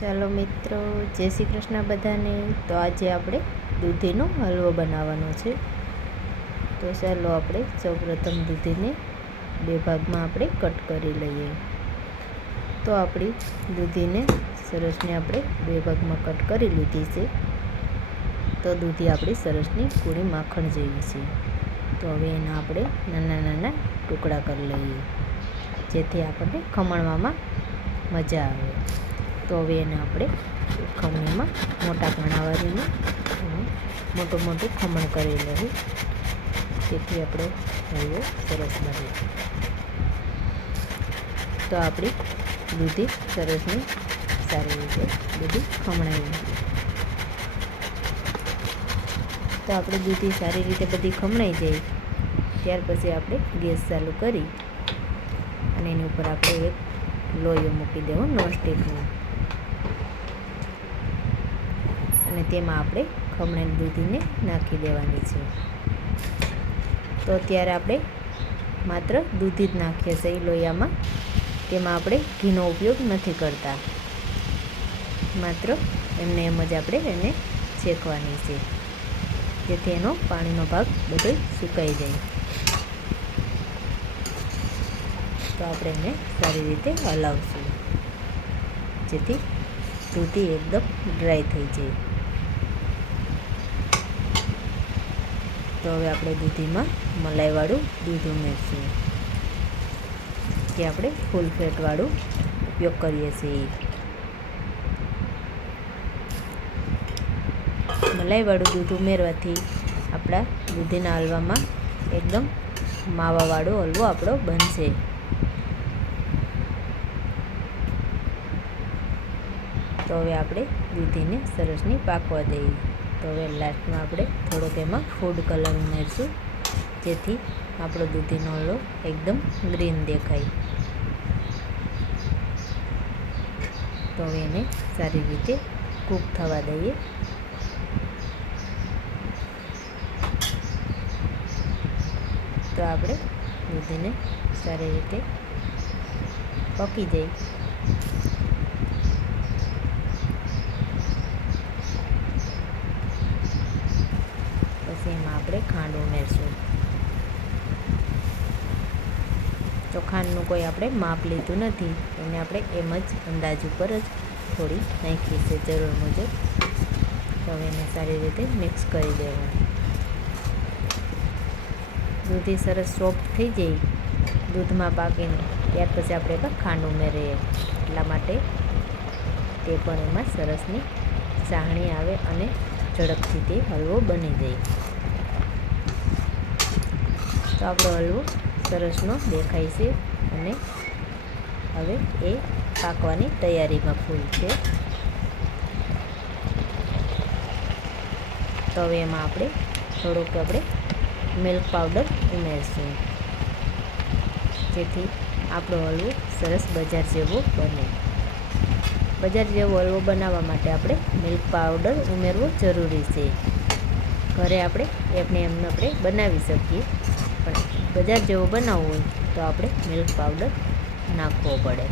ચાલો મિત્રો, જય શ્રી કૃષ્ણ બધાને। તો આજે આપણે દૂધીનો હલવો બનાવવાનો છે। તો ચાલો આપણે સૌપ્રથમ દૂધીને બે ભાગમાં આપણે કટ કરી લઈએ। તો આપણી દૂધીને સરસને આપણે બે ભાગમાં કટ કરી લીધી છે। તો દૂધી આપણી સરસની કૂણી માખણ જેવી છે। તો હવે એના આપણે નાના નાના ટુકડા કરી લઈએ, જેથી આપણને ખમણવામાં મજા આવે। તો હવે એને આપણે ખમણીમાં મોટા કાણા વાળીને મોટું મોટું ખમણ કરી લઈએ, જેથી આપણો હલવો સરસ બને। તો આપણી દૂધી સરસની સારી રીતે બધી ખમણાવી। તો આપણી દૂધી સારી રીતે બધી ખમણાઈ જાય ત્યાર પછી આપણે ગેસ ચાલુ કરી અને એની ઉપર આપણે એક લોયો મૂકી દેવો નોનસ્ટિકનો, અને તેમાં આપણે ખમણેલી દૂધીને નાખી દેવાની છે। તો અત્યારે આપણે માત્ર દૂધી જ નાખીએ છીએ એ લોયામાં, તેમાં આપણે ઘીનો ઉપયોગ નથી કરતા, માત્ર એમને એમ જ આપણે એને શેકવાની છે, જેથી એનો પાણીનો ભાગ બધો સુકાઈ જાય। તો આપણે એને સારી રીતે હલાવશું, જેથી દૂધી એકદમ ડ્રાય થઈ જાય। તો હવે આપણે દૂધીમાં મલાઈવાળું દૂધ ઉમેરશું, કે આપણે ફૂલ ફેટવાળું ઉપયોગ કરીએ છીએ। મલાઈવાળું દૂધ ઉમેરવાથી આપણા દૂધીના હલવામાં એકદમ માવાવાળો હલવો આપણો બનશે। તો હવે આપણે દૂધીને સરસની પાકવા દઈએ। તો હવે લાસ્ટમાં આપણે થોડોક એમાં ફૂડ કલર ઉમેરશું, જેથી આપણો દૂધીનો હલવો એકદમ ગ્રીન દેખાય। તો હવે એને સારી રીતે કૂક થવા દઈએ। તો આપણે દૂધીને સારી રીતે પકી જાય પછી એમાં આપણે ખાંડ ઉમેરશું। તો ખાંડનું કોઈ આપણે માપ લીધું નથી, એને આપણે એમ જ અંદાજ ઉપર જ થોડી નાખી છે જરૂર મુજબ। તો હવે એને સારી રીતે મિક્સ કરી દેવું। દૂધી સરસ સોફ્ટ થઈ જાય દૂધમાં પાકીને ત્યાર પછી આપણે એમાં ખાંડ ઉમેરીએ, એટલા માટે તે પણ એમાં સરસની ચાહણી આવે અને ઝડપથી તે હલવો બની જાય। તો આપણો હલવો સરસનો દેખાય છે અને હવે એ પાકવાની તૈયારીમાં ફૂલ છે। તો હવે એમાં આપણે થોડુંક મિલ્ક પાવડર ઉમેરશું, જેથી આપણો હલવો સરસ બજાર જેવો બને। બજાર જેવો હલવો બનાવવા માટે આપણે મિલ્ક પાવડર ઉમેરવો જરૂરી છે। ઘરે આપણે એમને બનાવી શકીએ, પણ બજાર જેવો બનાવવો હોય તો આપણે મિલ્ક પાવડર નાખવો પડે।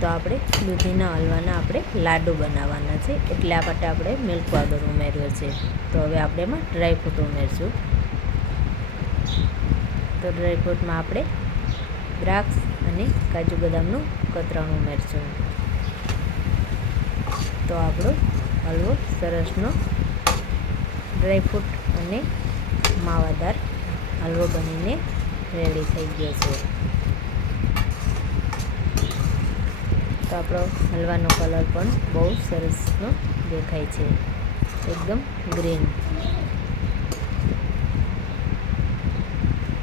તો આપણે દૂધીના હલવાના આપણે લાડુ બનાવવાના છે, એટલે આ માટે આપણે મિલ્ક પાવડર ઉમેર્યો છે। તો હવે આપણે એમાં ડ્રાયફ્રૂટ ઉમેરશું। તો ડ્રાયફ્રૂટમાં આપણે દ્રાક્ષ અને કાજુ બદામનું કતરણ ઉમેરશું। તો આપણો હલવો સરસનો ડ્રાયફ્રૂટ અને માવાદાર હલવો બનીને રેડી થઈ ગયો છે। તો આપણો હલવાનો કલર પણ બહુ સરસનો દેખાય છે, એકદમ ગ્રીન।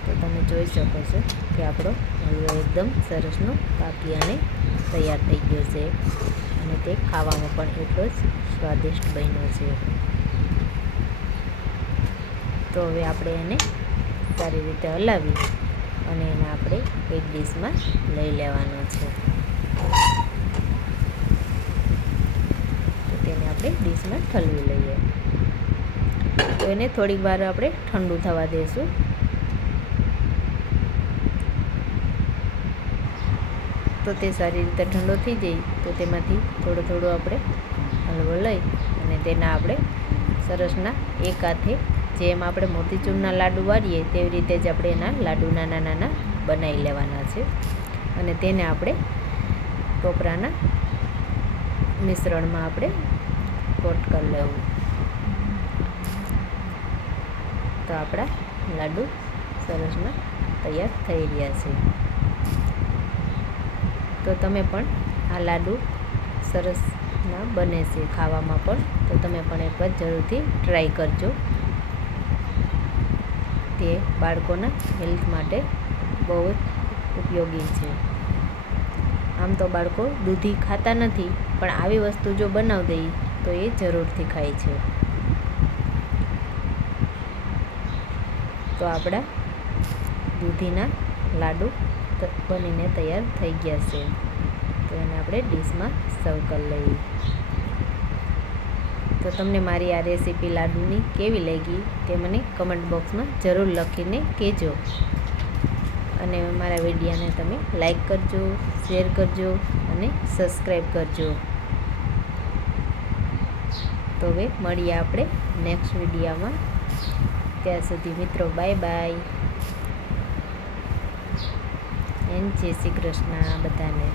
તો તમે જોઈ શકો છો કે આપણો હલવો એકદમ સરસનો પાકી અને તૈયાર થઈ ગયો છે, અને તે ખાવામાં પણ એટલો જ સ્વાદિષ્ટ બન્યો છે। તો હવે આપણે એને સારી રીતે હલાવી અને એને આપણે એક ડીશમાં લઈ લેવાનો છે। તો તેને આપણે ડીશમાં ઠલવી લઈએ। તો એને થોડીક વાર આપણે ઠંડુ થવા દઈશું। તો તે સારી રીતે ઠંડો થઈ જાય તો તેમાંથી થોડો થોડો આપણે હલવો લઈ અને તેના આપણે સરસના એક હાથે જેમ આપણે મોતીચૂરના લાડુ વાળીએ તેવી રીતે જ આપણે એના લાડુ નાના નાના બનાવી લેવાના છે અને તેને આપણે ટોપરાના મિશ્રણમાં આપણે કોટ કરી લેવું. તો આપણા લાડુ સરસના તૈયાર થઈ રહ્યા છે. તો તમે પણ આ લાડુ સરસના બને છે ખાવામાં પણ, તો તમે પણ એકવાર જરૂરથી ટ્રાય કરજો. તે બાળકોના હેલ્થ માટે બહુ જ ઉપયોગી છે. આમ તો બાળકો દૂધી ખાતા નથી, પણ આવી વસ્તુ જો બનાવી દઈએ તો એ જરૂરથી ખાય છે. તો આપણા દૂધીના લાડુ બનીને તૈયાર થઈ ગયા છે. તો એને આપણે ડીશમાં સર્વ કરી લઈએ. તો તમને મારી આ રેસીપી લાડુની કેવી લાગી તે મને કમેન્ટ બોક્સમાં જરૂર લખીને કહેજો. અને મારા વિડીયોને તમે લાઈક કરજો, શેર કરજો અને સબસ્ક્રાઈબ કરજો. તો હવે મળીએ આપણે નેક્સ્ટ વિડીયોમાં. ત્યાં સુધી મિત્રો બાય બાય એન્ડ જય શ્રી કૃષ્ણ બધાને.